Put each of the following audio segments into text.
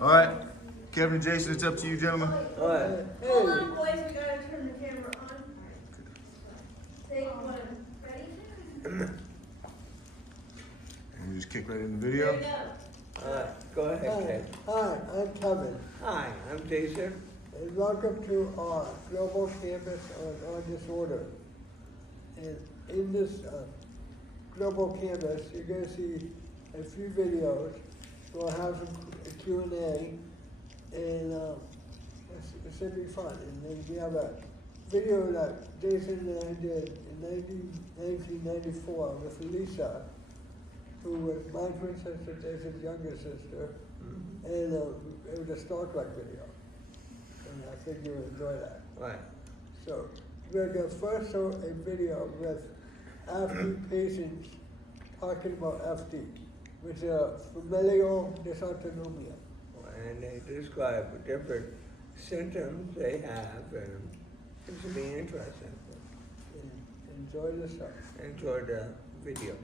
All right, Kevin and Jason, it's up to you, gentlemen. All right. Hold on, boys, we gotta turn the camera on. Take one. Ready? And we just kick right in the There video. you go. All right. Go ahead, Ken. Hi, I'm Kevin, Hi, I'm Jason. and welcome to our global campus on disorder. And in this global canvas, you're going to see a few videos. We'll have some Q&A, and it should be fun. And then we have a video that Jason and I did in 1994 with Lisa, who was my twin sister, Jason's younger sister, and it was a Star Trek video. And I think you would enjoy that. Right. So we're going to first show a video with FD patients talking about FD, which is Familial Dysautonomia. And they describe the different symptoms they have, and it should be interesting. And enjoy the show. Enjoy the videos.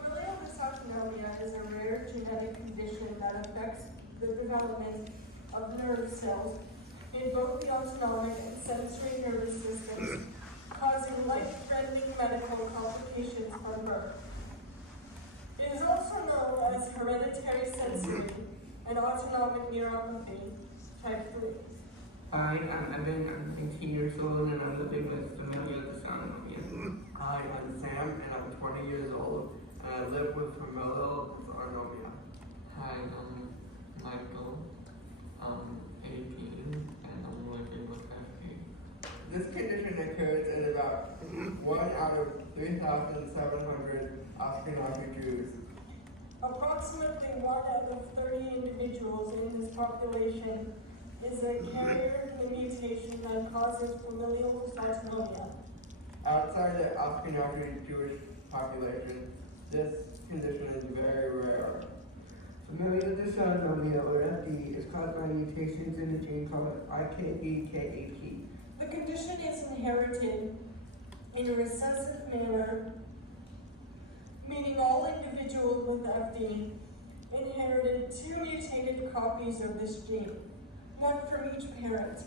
Familial dysautonomia is a rare genetic condition that affects the development of nerve cells in both the autonomic and sensory nervous systems, causing life-threatening medical complications from birth. It is also known as hereditary sensory and autonomic neuropathy type 3. Hi, I'm Evan, I'm 19 years old, and I'm living with familial dysautonomia. Hi, I'm Sam, and I'm 20 years old, and I live with familial dysautonomia. Hi, I'm Michael, I'm 18, and I'm living with FD. This condition occurs in about 1 out of 3,700 Ashkenazi Jews. Approximately 1 out of 30 individuals in this population is a carrier of the mutation that causes familial dysautonomia. Outside the Ashkenazi Jewish population, this condition is very rare. Familial dysautonomia, or FD, is caused by mutations in a gene called IKBKAT. The condition is inherited in a recessive manner, meaning all individuals with FD inherited 2 mutated copies of this gene, one from each parent.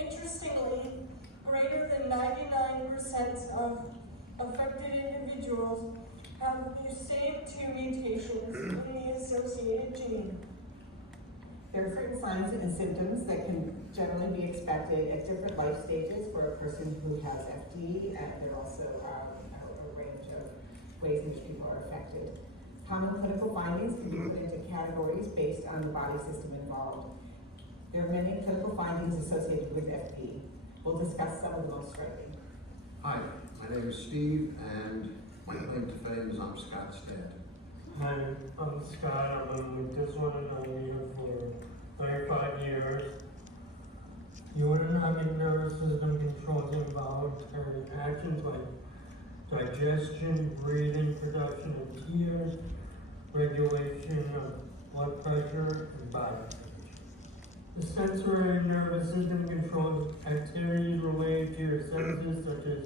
Interestingly, greater than 99% of affected individuals have the same 2 mutations in the associated gene. There are certain signs and symptoms that can generally be expected at different life stages for a person who has FD, and there are also a range of ways in which people are affected. Common clinical findings can be put into categories based on the body system involved. There are many clinical findings associated with FD. We'll discuss some of the most striking. Hi, my name is Steve, and my claim to fame is I'm Scott's dad. Hi, I'm Scott. I've been with dysautonomia for 35 years. The autonomic nervous system controls involuntary actions like digestion, breathing, production of tears, regulation of blood pressure, and body temperature. The sensory nervous system controls activities related to your senses such as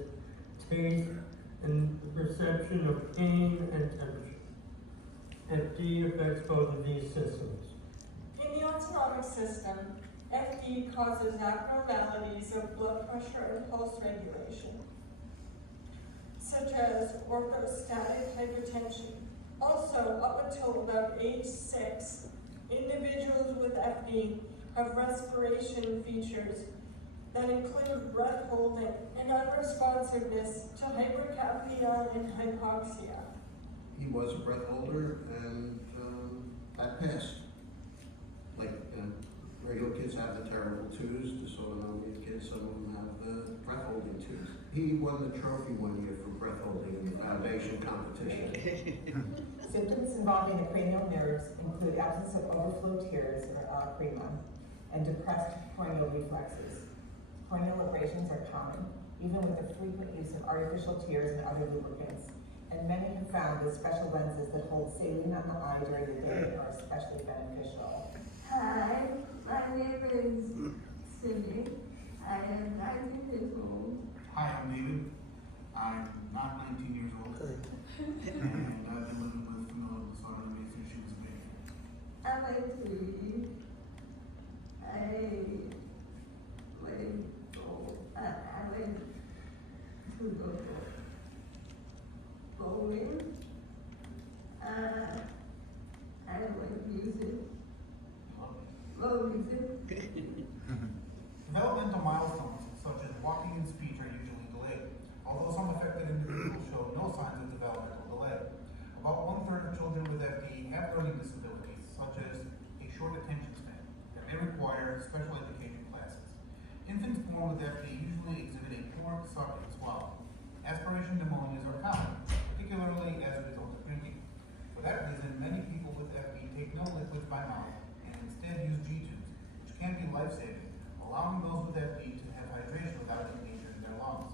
taste and the perception of pain and temperature. FD affects both of these systems. In the autonomic system, FD causes abnormalities of blood pressure and pulse regulation, such as orthostatic hypotension. Also, up until about age 6, individuals with FD have respiration features that include breath holding and unresponsiveness to hypercapnia and hypoxia. He was a breath holder, and that passed. Like regular kids have the terrible twos, dysautonomia kids, some of them have the breath holding twos. He won the trophy one year for breath holding in the foundation competition. Symptoms involving the cranial nerves include absence of overflow tears, or crema, and depressed corneal reflexes. Corneal abrasions are common, even with the frequent use of artificial tears and other lubricants. And many have found that special lenses that hold saline on the eye during the day are especially beneficial. Hi, my name is Cindy. I am 19 years old. Hi, I'm David. I'm not 19 years old. And I've been living with familial dysautonomia since she was a baby. I'm 18. I went to the bowling. I like music. Love music. Developmental milestones, such as walking and speech, are usually delayed, although some affected individuals show no signs of developmental delay. About 1/3 of children with FD have learning disabilities, such as a short attention span, that may require special education classes. Infants born with FD usually exhibit a poor suck and swallow. Aspiration pneumonias are common, particularly as a result of drinking. For that reason, many people with FD take no liquids by mouth and instead use G-tubes, which can be life-saving, allowing those with FD to have hydration without endangering their lungs.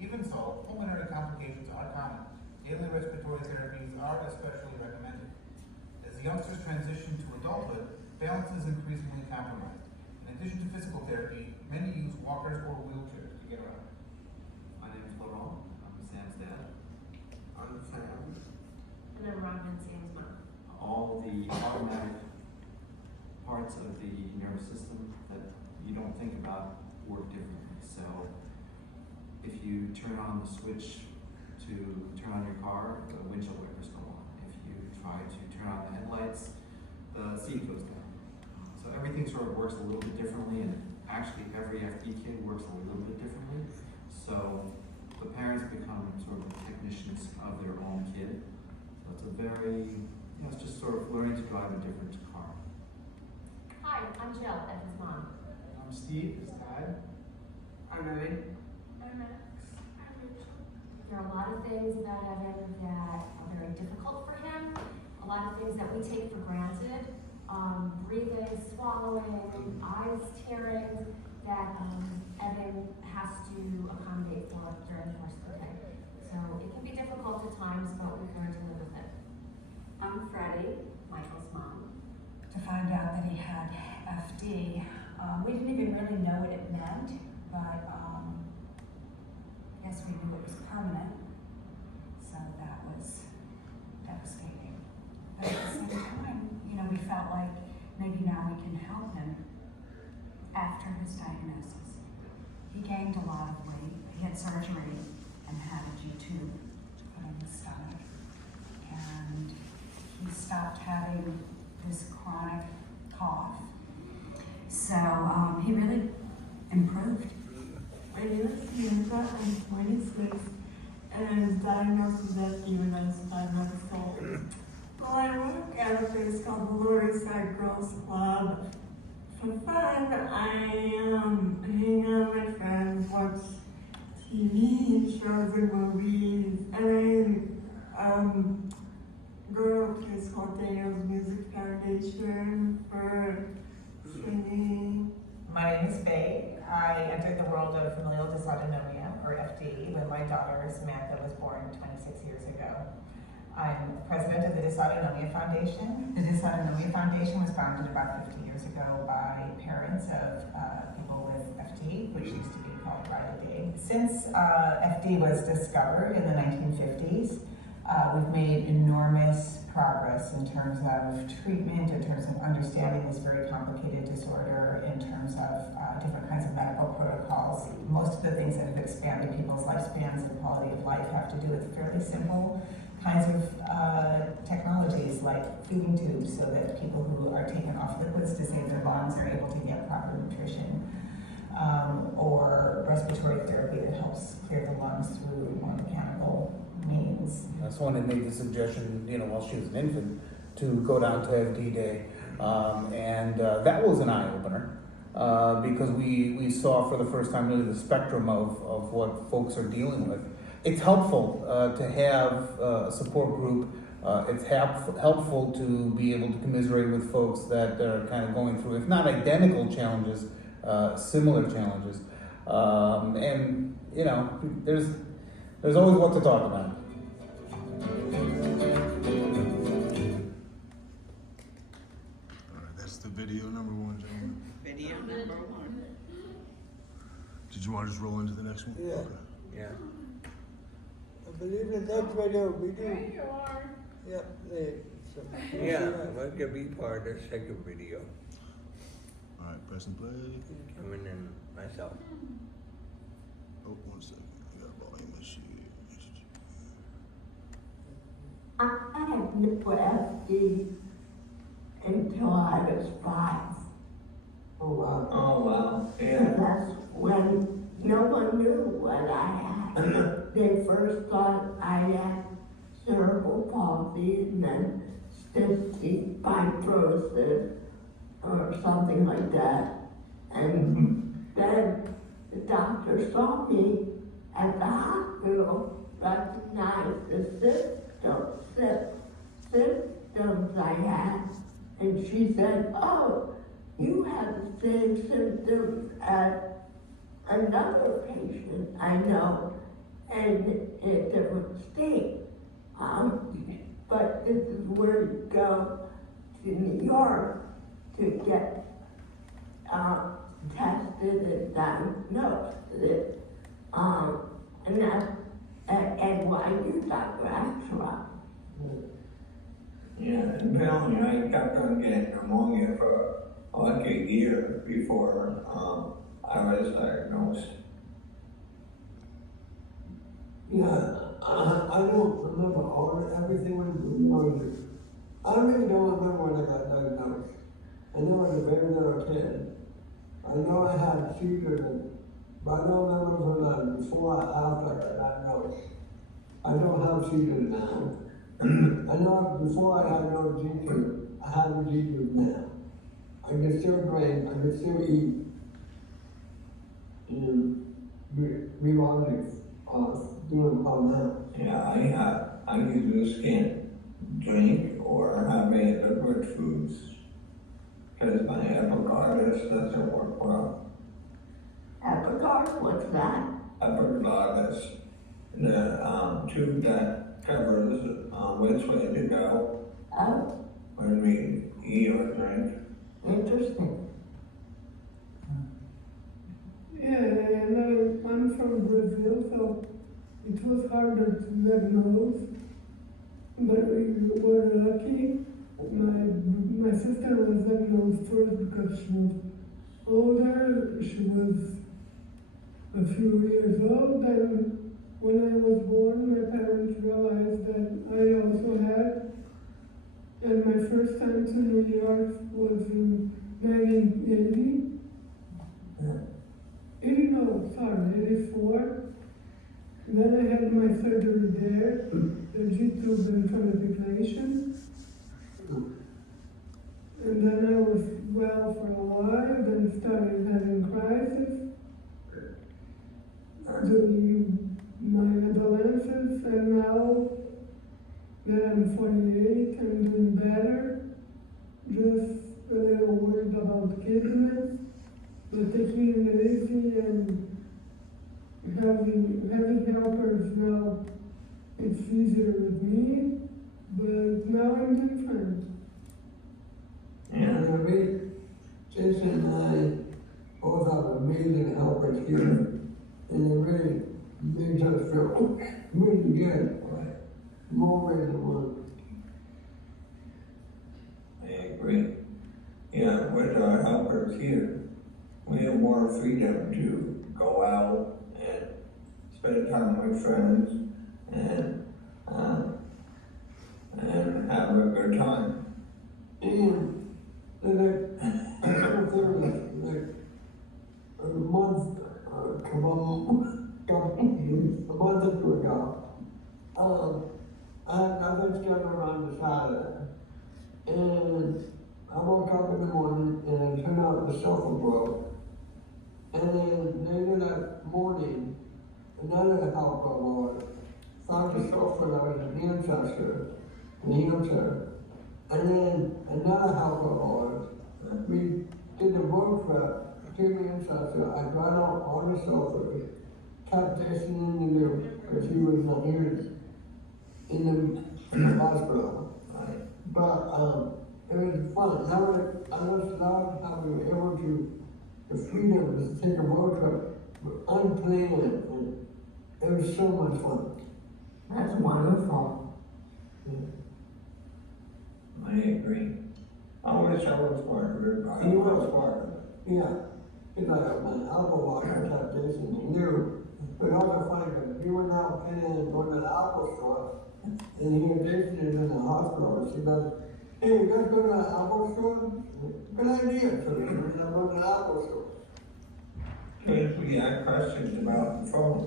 Even so, pulmonary complications are common. Daily respiratory therapies are especially recommended. As youngsters transition to adulthood, balance is increasingly compromised. In addition to physical therapy, many use walkers or wheelchairs to get around. My name is Laurent. I'm Sam's dad. I'm Sam. And I'm Robin, Sam's mom. All the automatic parts of the nervous system that you don't think about work differently. So if you turn on the switch to turn on your car, the windshield wipers go on. If you try to turn on the headlights, the seat goes down. So everything sort of works a little bit differently, and actually every FD kid works a little bit differently. So the parents become sort of technicians of their own kid. So it's a very, it's just sort of learning to drive a different car. Hi, I'm Jill, Evan's mom. I'm Steve, his dad. I'm Evan. I'm Max. I'm Rachel. There are a lot of things about Evan that are very difficult for him. A lot of things that we take for granted. Breathing, swallowing, eyes tearing, that Evan has to accommodate for during the course of the day. So it can be difficult at times, but we've learned to live with it. I'm Freddie, Michael's mom. To find out that he had FD, we didn't even really know what it meant, but I guess we knew it was permanent, so that was devastating. But at the same time, we felt like maybe now we can help him after his diagnosis. He gained a lot of weight. He had surgery and had a G-tube put in his stomach. And he stopped having this chronic cough. So he really improved. My name is Samantha. I'm 26 and I was diagnosed with FD when I was 5 months old. Well, I work at a place called the Lower East Side Girls Club. For fun, I hang out with my friends, watch TV shows and movies, and I go to a place called Daniel's Music Foundation for singing. My name is Faye. I entered the world of familial dysautonomia, or FD, when my daughter Samantha was born 26 years ago. I'm president of the Dysautonomia Foundation. The Dysautonomia Foundation was founded about 50 years ago by parents of people with FD, which used to be called Riley. Since FD was discovered in the 1950s, we've made enormous progress in terms of treatment, in terms of understanding this very complicated disorder, in terms of different kinds of medical protocols. Most of the things that have expanded people's lifespans and quality of life have to do with fairly simple kinds of technologies like feeding tubes, so that people who are taken off liquids to save their lungs are able to get proper nutrition, or respiratory therapy that helps clear the lungs through more mechanical means. Someone had made the suggestion, while she was an infant, to go down to FD Day, and that was an eye-opener. because we saw for the first time really the spectrum of what folks are dealing with. It's helpful to have a support group. It's helpful to be able to commiserate with folks that are kind of going through, if not identical challenges, similar challenges. And you know, there's always what to talk about. All right, that's the video number one, gentlemen. Video number one. Did you want to just roll into the next one? Yeah. Okay. Yeah. I believe the next video we do. There you are. Yep, there. So, Yeah, we're gonna be part of the second video. All right, press and play. Coming in myself. Oh, 1 second. I got a volume issue. I had no FD until I was 5. Oh, wow. Oh, wow, And that's when no one knew what I had. They first thought I had cerebral palsy and then cystic fibrosis or something like that. And then the doctor saw me at the hospital, recognized the symptoms I had, and she said, "Oh, you have the same symptoms as another patient I know, and in a different state. But this is where you go to New York to get tested and diagnosed it. And that's at NYU, Dr. Axelrod. Yeah, and apparently I kept on getting pneumonia for like a year before I was diagnosed. Yeah, I don't remember everything when I was. I really don't remember when I got diagnosed. I know I was a very little kid. I know I had seizures, but I don't remember from before or after I got diagnosed. I don't have seizures now. I know before I had no seizures, I have seizures now. I can still drink, I can still eat, and we want to doing well now. Yeah, I just can't drink or have any liquid foods because my epiglottis doesn't work well. Epiglottis, what's that? Epiglottis, the tube that covers which way to go Oh, when we eat or drink. interesting. Yeah, and I'm from Brazil, so it was harder to diagnose. But we were lucky. My sister was diagnosed first because she was older. She was a few years old, and when I was born, my parents realized that I also had. And my first time to New York was in 1980. 84. Then I had my surgery there, the G-tube and fundoplication. And then I was well for a while, then started having crisis during my adolescence, and now that I'm 48, I'm doing better. Just a little worried about kidneys, but taking it easy and having helpers now, it's easier with me, but now I'm doing fine. Yeah, Jason and I both have amazing helpers here, and it really makes us feel really good, more ways than one. I agree. Yeah, with our helpers here, we have more freedom to go out and spend time with friends and have a good time. And I sort of feel like a month or a month or two ago, I had nothing scheduled on the Saturday, and I woke up in the morning and it turned out the sofa broke. And then later that morning, another helper of ours found the sofa that was in Manchester, New Hampshire. And then another helper of ours, we did the road trip to Manchester. I brought out all the sofas, kept Jason in the room because he was not here in the hospital. Right. But it was fun. I just loved how we were able to, the freedom to take a road trip unplanned, and it was so much fun. That's wonderful. Yeah. I agree. I wish I was part of it. I was part of it. Yeah. It's like an apple walker kept Jason in there. But also funny because we were now planning on going to the Apple store, and here Jason is in the hospital, and she goes, "Hey, you guys go to the Apple store?" Good idea. So we're gonna go to the Apple store. Because we had questions about the phone.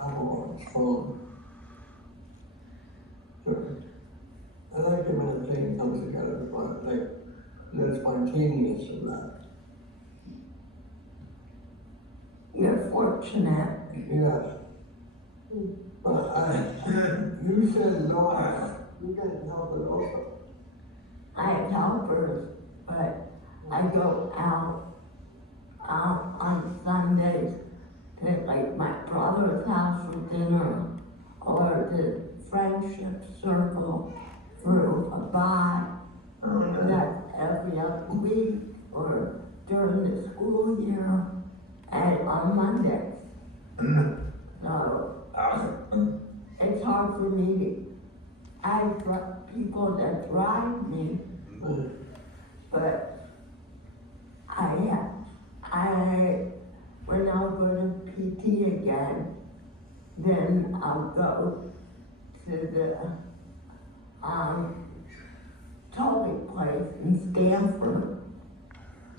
Apple phone. So, I like it when the thing comes together, but like the spontaneous of that. You're fortunate. Yes. But you said no, you can help it also. I have helpers, but I go out on Sundays to like my brother's house for dinner or the friendship circle for a buy. That's every other week or during the school year and on Mondays. So it's hard for me to, I've got people that drive me, but when I'll go to PT again, then I'll go to the Toby place in Stanford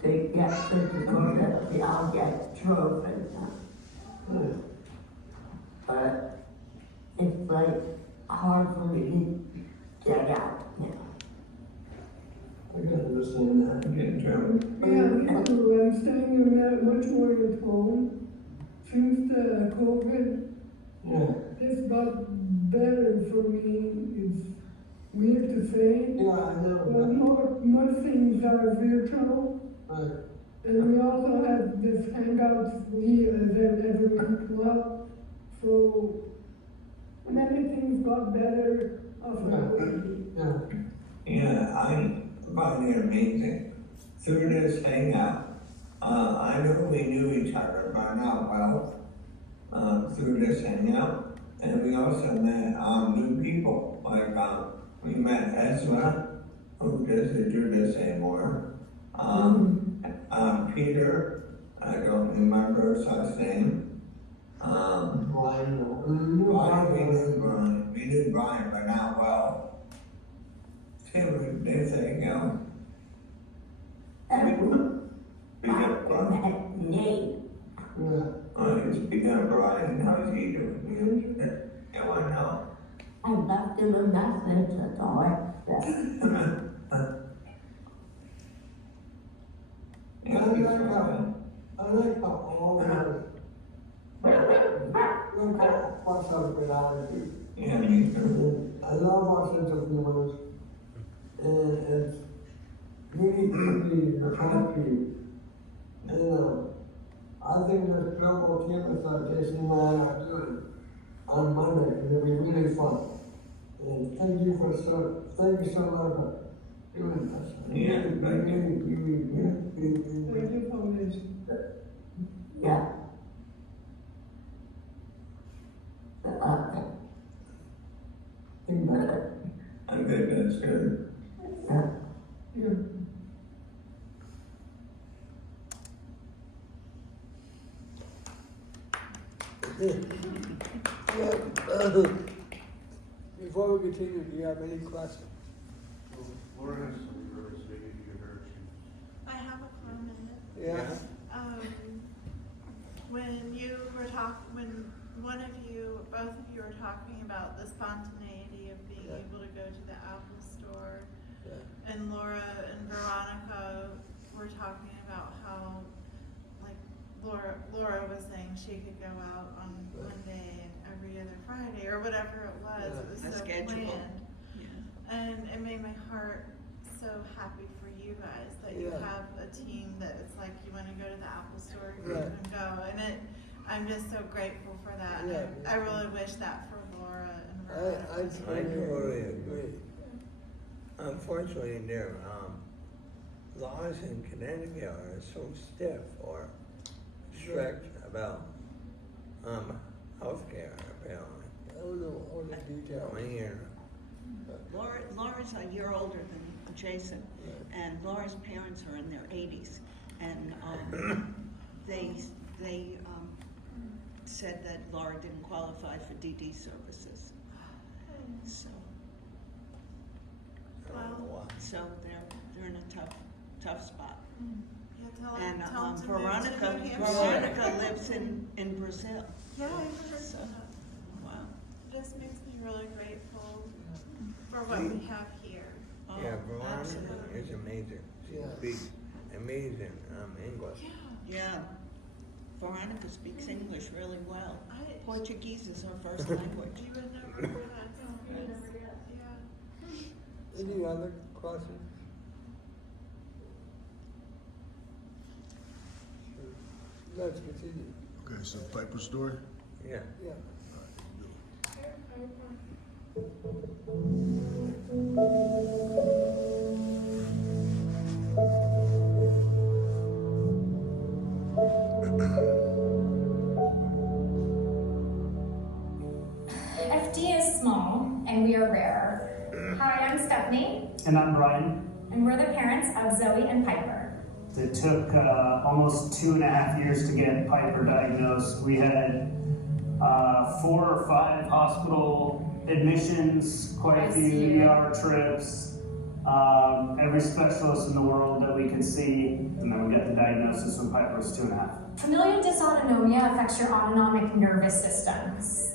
to get physical therapy. I'll get trophies. But it's like hard for me to get out now. I can understand that. Yeah, me too. I'm staying much more at home since the COVID. Yeah. It's got better for me. It's weird to say. Yeah, I know. But more things are virtual. Right. And we also have this Hangouts every week club. So many things got better after COVID. Yeah. Yeah, I find it amazing. Through this hangout, I know we knew each other, but not well, through this hangout. And we also met new people, like we met Ezra, who doesn't do this anymore. Peter, I don't remember his last name. Brian. We knew Brian, but not well. Tim, they say, you know. Everyone had Nate. Yeah. Speaking of Brian, how's he doing? You wanna know? I left him a message, that's all I said. I like how all of us look at what's up with reality. Yeah, me too. I love our sense of humor, and it's really easy to talk to you. And I think this global campus that Jason and I are doing on Monday is going to be really fun. And thank you so much for doing this. Yeah, thank Thank you, Foundation. Yeah. I think that's good. Yeah. Before we continue, do you have any questions? Laura has some very speaking to her. I have a comment. Yeah. When one of you, both of you were talking about the spontaneity of being able to go to the Apple store, and Laura and Verl were talking about how, like, Laura was saying she could go out on Monday and every other Friday or whatever it was. Yeah. It was A so schedule. planned. Yeah. And it made my heart so happy for you guys that you Yeah. have a team that it's like you want to go to the Apple store, you Right. can go. And I'm just so grateful for that. And Yeah. I really wish that for Laura and I Veronica. totally agree. Unfortunately, their laws in Connecticut are so stiff or strict about healthcare, apparently. I don't know all the details. I hear. Laura's a year older than Jason, and Laura's parents are in their 80s, and they said that Laura didn't qualify for DD services. So Wow. so they're in a tough spot. Yeah, tell And them to move to New Hampshire. Veronica lives in Brazil. Yeah, I heard So, that. wow. It just makes me really grateful for what we have here. Oh, Yeah, Veronica absolutely. is amazing. She Yeah. speaks amazing English. Yeah. Veronica speaks English really well. I- Portuguese is her first language. You would never guess. Yeah. Any other questions? Let's continue. Okay, so Piper story? Yeah. Yeah. FD is small, and we are rare. Hi, I'm Stephanie, And I'm Brian. and we're the parents of Zoe and Piper. It took almost 2.5 years to get Piper diagnosed. We had 4 or 5 hospital admissions, quite a few ER trips, every specialist in the world that we could see, and then we got the diagnosis when Piper was 2.5. Familial dysautonomia affects your autonomic nervous systems.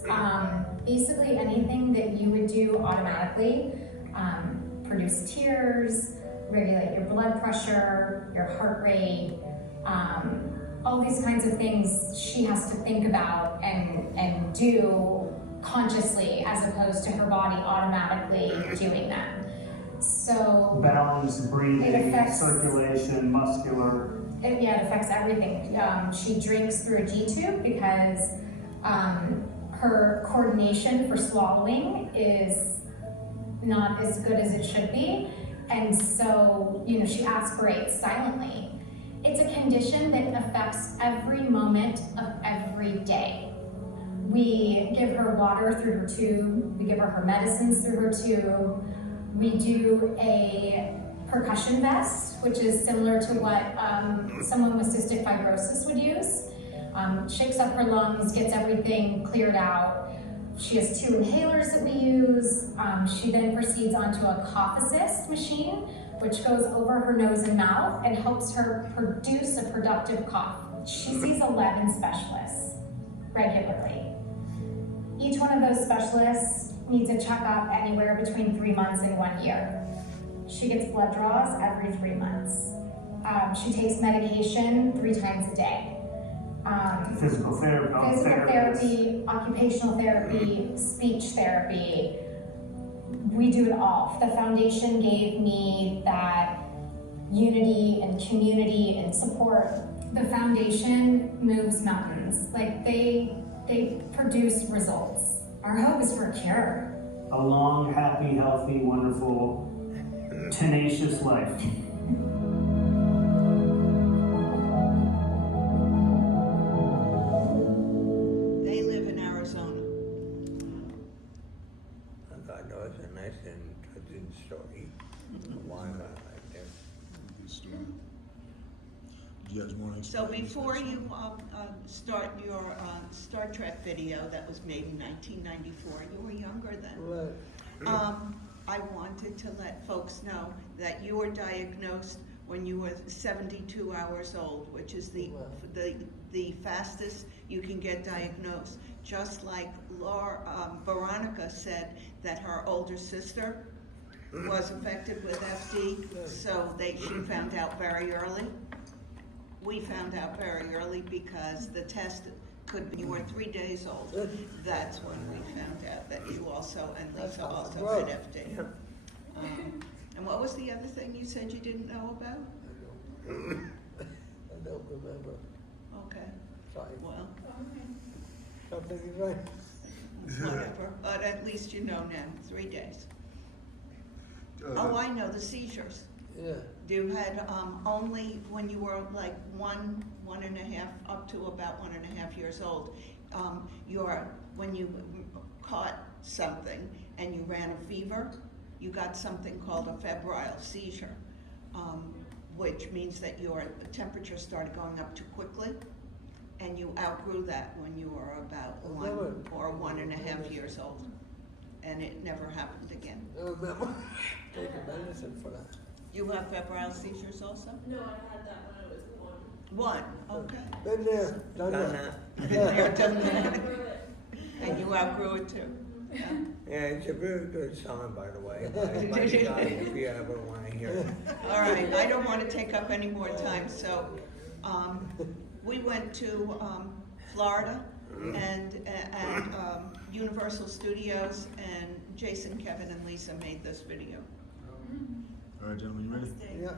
Basically anything that you would do automatically, produce tears, regulate your blood pressure, your heart rate, all these kinds of things she has to think about and do consciously as opposed to her body automatically doing them. So Balance, breathing, It affects- circulation, muscular. it affects everything. She drinks through a G-tube because her coordination for swallowing is not as good as it should be. And so, she aspirates silently. It's a condition that affects every moment of every day. We give her water through her tube. We give her medicines through her tube. We do a percussion vest, which is similar to what someone with cystic fibrosis would use. Shakes up her lungs, gets everything cleared out. She has 2 inhalers that we use. She then proceeds onto a cough assist machine, which goes over her nose and mouth and helps her produce a productive cough. She sees 11 specialists regularly. Each one of those specialists needs a checkup anywhere between 3 months and 1 year. She gets blood draws every 3 months. She takes medication 3 times a day. Physical Therapy, occupational therapy, speech therapy. We do it all. The foundation gave me that unity and community and support. The foundation moves mountains. Like they produce results. Our hope is for a cure. A long, happy, healthy, wonderful, tenacious life. They live in Arizona. I thought that was a nice and touching story. Why not like that? Good story. Do you guys want to So explain this before next you one? start your Star Trek video that was made in 1994, you were younger then. Right. I wanted to let folks know that you were diagnosed when you were 72 hours old, which is the fastest you can get diagnosed. Just like Veronica said that her older sister was affected with FD, so she found out very early. We found out very early because the test when you were 3 days old. That's when we found out that you also, and Lisa also had FD. And what was the other thing you said you didn't know about? I don't remember. Okay, Sorry. well, Something is right. whatever, but at least you know now, 3 days. Oh, I know, the seizures. Yeah. You had only when you were like 1.5, up to about 1.5 years old, when you caught something and you ran a fever, you got something called a febrile seizure, which means that your temperature started going up too quickly, and you outgrew that when you were about 1 or 1.5 years old, and it never happened again. I remember taking medicine for that. You have febrile seizures also? No, I had that when I was 1, okay. Been there, done that. Been there, done that. And you outgrew it too? Yeah. Yeah, it's a very good song, by the way, by Scotty, if you ever want to hear it. All right, I don't want to take up any more time, so we went to Florida and Universal Studios, and Jason, Kevin, and Lisa made this video. All right, gentlemen, you ready? Yeah.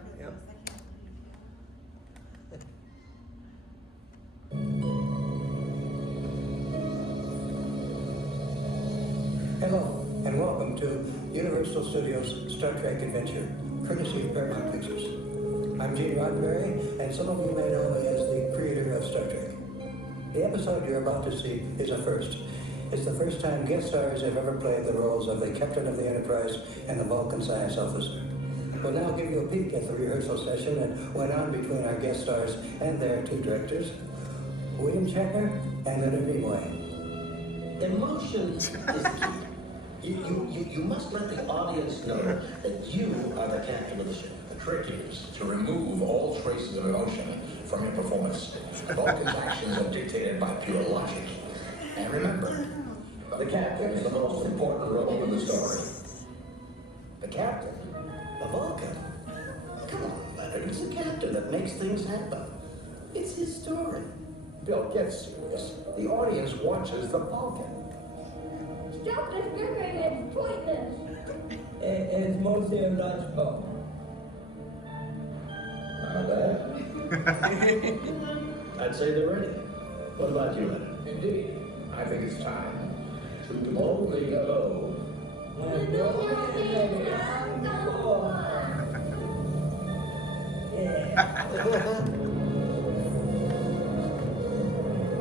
Hello, and welcome to Universal Studios' Star Trek Adventure, courtesy of Paramount Pictures. I'm Gene Roddenberry, and some of you may know me as the creator of Star Trek. The episode you're about to see is a first. It's the first time guest stars have ever played the roles of the captain of the Enterprise and the Vulcan science officer. We'll now give you a peek at the rehearsal session that went on between our guest stars and their 2 directors, William Shatner and Leonard Nimoy. Emotion is key. You must let the audience know that you are the captain of the ship. The trick is to remove all traces of emotion from your performance. Vulcan's actions are dictated by pure logic. And remember, the captain is the most important role in the story. The captain? The Vulcan? Come on, Leonard. It's the captain that makes things happen. It's his story. Bill, get serious. The audience watches the Vulcan. Stop this bickering, it's pointless. It's mostly a lunchbox. Not bad. I'd say they're ready. What about you, Leonard? Indeed. I think it's time to boldly go.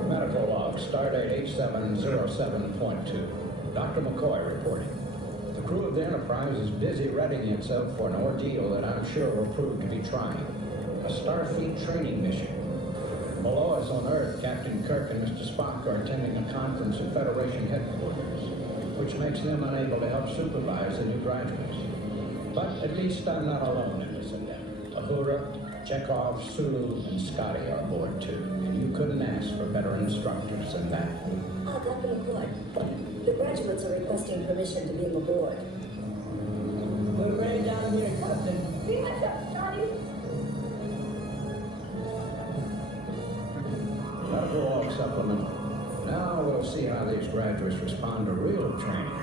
Medical log, stardate 8707.2. Dr. McCoy reporting. The crew of the Enterprise is busy readying itself for an ordeal that I'm sure will prove to be trying. A Starfleet training mission. Below us on Earth, Captain Kirk and Mr. Spock are attending a conference at Federation headquarters, which makes them unable to help supervise the new graduates. But at least I'm not alone in this endeavor. Uhura, Chekhov, Sulu, and Scotty are aboard too. And you couldn't ask for better instructors than that. Dr. McCoy, the graduates are requesting permission to beam aboard. We're ready down here, Captain. Be much up, Scotty. Medical log supplement. Now we'll see how these graduates respond to real training.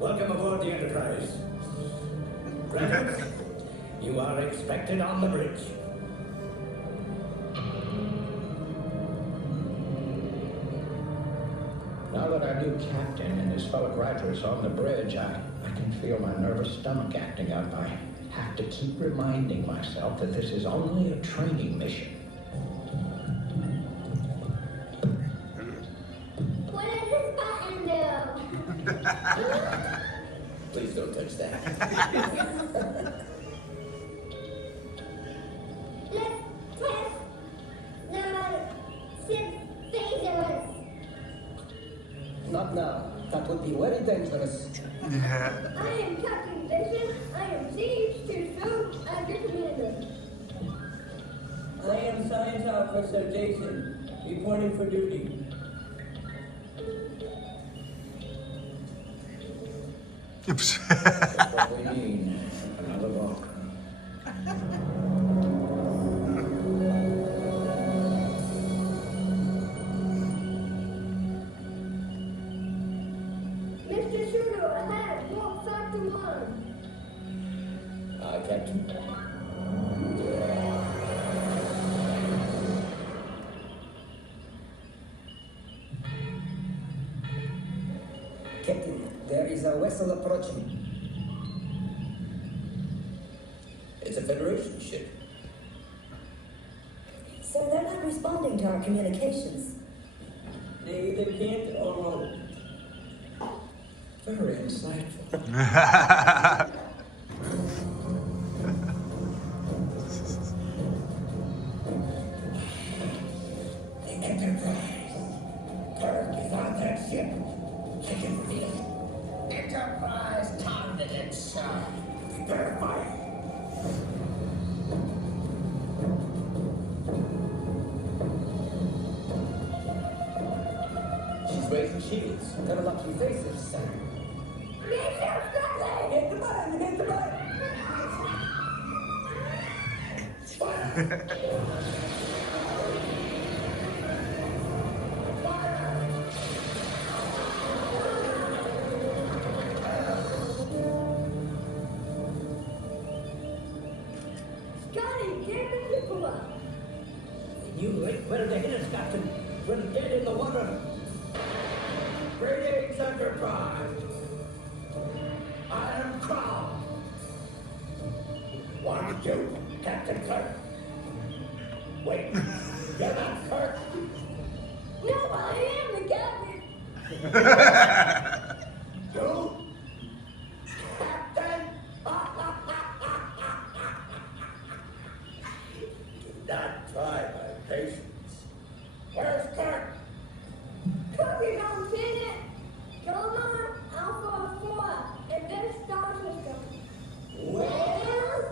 Welcome aboard the Enterprise. Graduates, you are expected on the bridge. Now that our new captain and his fellow graduates are on the bridge, I can feel my nervous stomach acting up. I have to keep reminding myself that this is only a training mission. What does this button do? Please don't touch that. Let's test the ship phasers. Not now. That would be very dangerous. Yeah. I am Captain Bishop. I am CH-2 and your commander. I am Science Officer Jason, reporting for duty. That's what we need. Another Vulcan. Mr. Shooter, ahead, walk Factor 1. Captain. Captain, there is a vessel approaching. It's a Federation ship. Sir, they're not responding to our communications. They either can't or won't. Very insightful. The Enterprise. Kirk is on that ship. I can feel it. Enterprise targeted, sir. Verify it. She's raising shields. Got a lucky faces, sir. Hit the button! Hit the button! Fire! Scotty, get the people up. You ain't better to hit us, Captain. We're dead in the water. Greetings, Enterprise. I am Crown. Want you, Captain Kirk? Wait, you're not Kirk? No, I am the captain. You? Captain? Do not try my patience. Where's Kirk? Cookie, don't see it. Coma, Alpha 4, and then Star System. Where?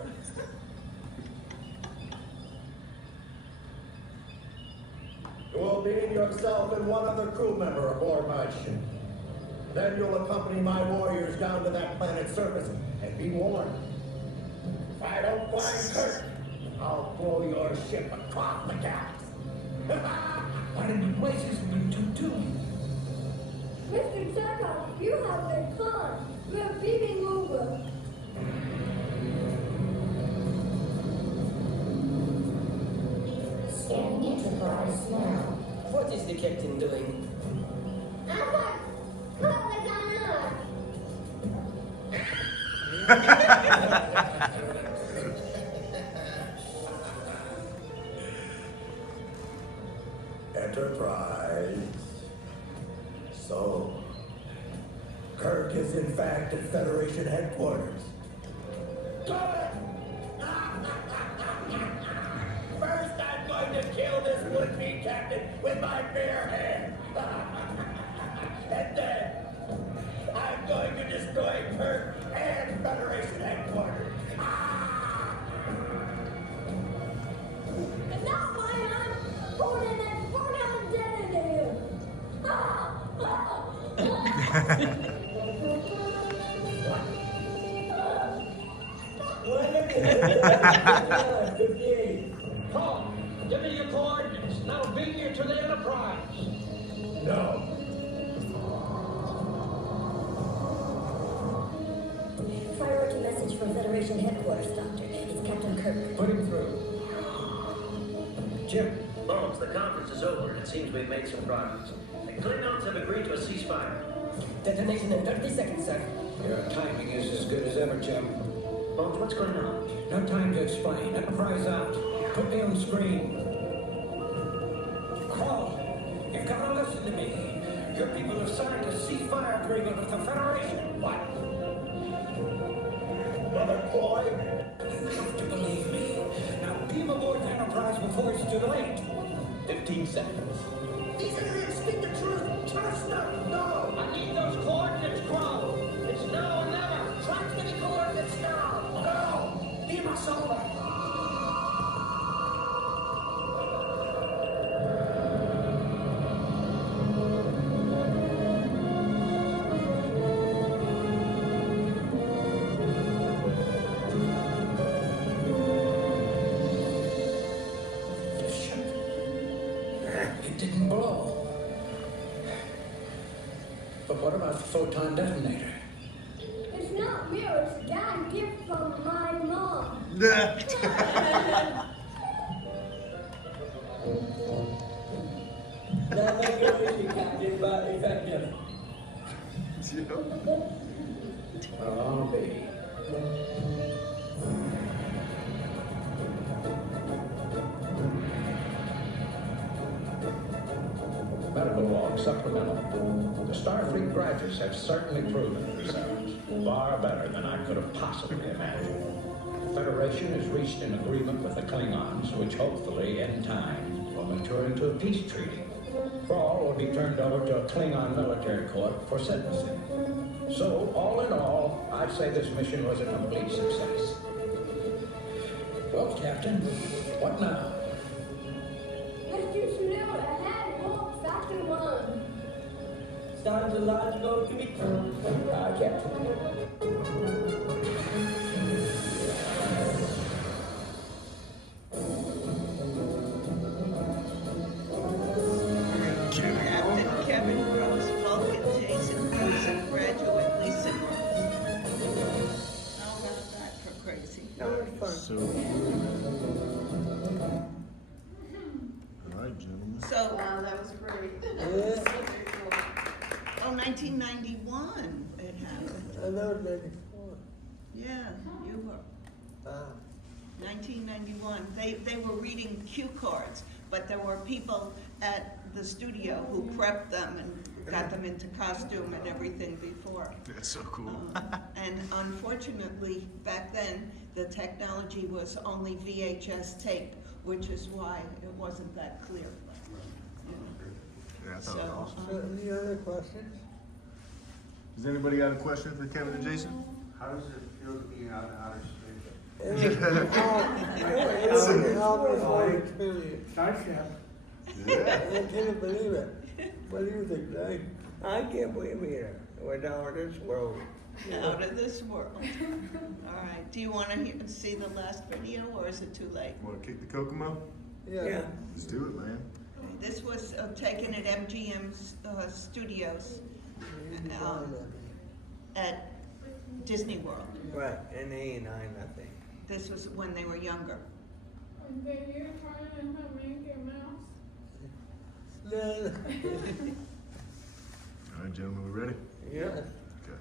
You will be yourself and one other crew member aboard my ship. Then you'll accompany my warriors down to that planet's surface, and be warned. If I don't find Kirk, I'll blow your ship across the galaxy. What in the places will you two do? Mr. Chekhov, you have been caught. We're beaming over. Scanning Enterprise now. What is the captain doing? Alpha, call it on Enterprise. So, Kirk is in fact at Federation headquarters. First, I'm going to kill this would-be captain with my bare hand. And then, I'm going to destroy Kirk and Federation headquarters. And now my aunt, Conan and Conan dead in here. Paul, give me your coordinates, and I'll beam you to the Enterprise. No. Priority message from Federation headquarters, Doctor. It's Captain Kirk. Put him through. Jim. Bones, the conference is over, and it seems we've made some progress. The Klingons have agreed to a ceasefire. Detonation in 30 seconds, sir. Your timing is as good as ever, Jim. Bones, what's going on? No time to explain. Enterprise out. Put me on screen. Call. You've got to listen to me. Your people have signed a ceasefire agreement with the Federation. What? Another ploy? You have to believe me. Now beam aboard the Enterprise before it's too late. 15 seconds. These idiots speak the truth. Trust them. No. I need those coordinates, Crow. It's now or never. Transmit the coordinates now. No. Beam us over. about the photon detonator? It's not real, it's Dad's gift from my mom. Now make your mission, Captain, but effective. Well, I'll be. Medical log supplemental. The Starfleet graduates have certainly proven themselves far better than I could have possibly imagined. The Federation has reached an agreement with the Klingons, which hopefully, in time, will mature into a peace treaty. Thrall will be turned over to a Klingon military court for sentencing. So, all in all, I'd say this mission was a complete success. Well, Captain, what now? Let's do some little ahead, walk faster one. Time to launch go to me. Captain. Captain Kevin Gross, Vulcan Jason Gross, and graduate Lisa Gross. How about that for crazy? That was fun. So, all right, gentlemen. So, Wow, that was great. Yeah. oh, 1991 it happened. I know it 94. Yeah, you were. Wow. 1991. They were reading cue cards, but there were people at the studio who prepped them and got them into costume and everything before. That's so cool. And unfortunately, back then, the technology was only VHS tape, which is why it wasn't that clear. Yeah, I thought it was awesome. So, any other questions? Does anybody got a question for Kevin and Jason? How does it feel to be out in outer space? It was an almost experience. Starship. Yeah. I can't believe it. What do you think, Dave? I can't believe it. We're out of this world. Out of this world. All right. Do you want to see the last video, or is it too late? Want to kick the Kokomo? Yeah. Let's do it, man. This was taken at MGM Studios at Disney World. Right, in 89, I think. This was when they were younger. Okay, you're trying to help Mickey Mouse? No. All right, gentlemen, we ready? Yeah. Okay.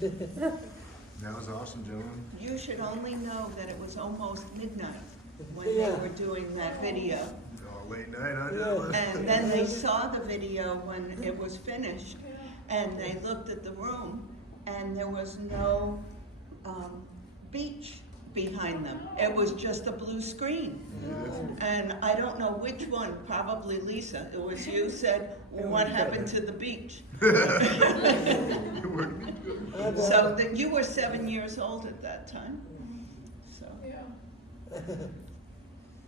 That was awesome, gentlemen. You should only know that it was almost midnight when they Yeah. were doing that video. Oh, late night, huh, gentlemen? And then they saw the video when it was finished, and they looked at the room, and there was no beach behind them. It was just a blue screen. And I don't know which one, probably Lisa, it was you, said, well, what happened to the beach? So that you were 7 years old at that time. So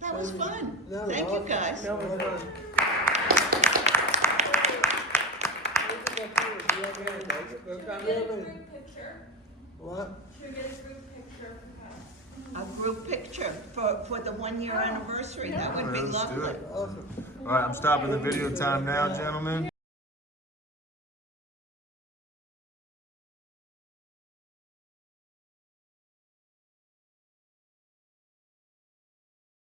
that was fun. Thank you guys. What? Should we get a group picture? A group picture for the 1 year anniversary. That would be Let's do lovely. it. All right, I'm stopping the video time now, gentlemen.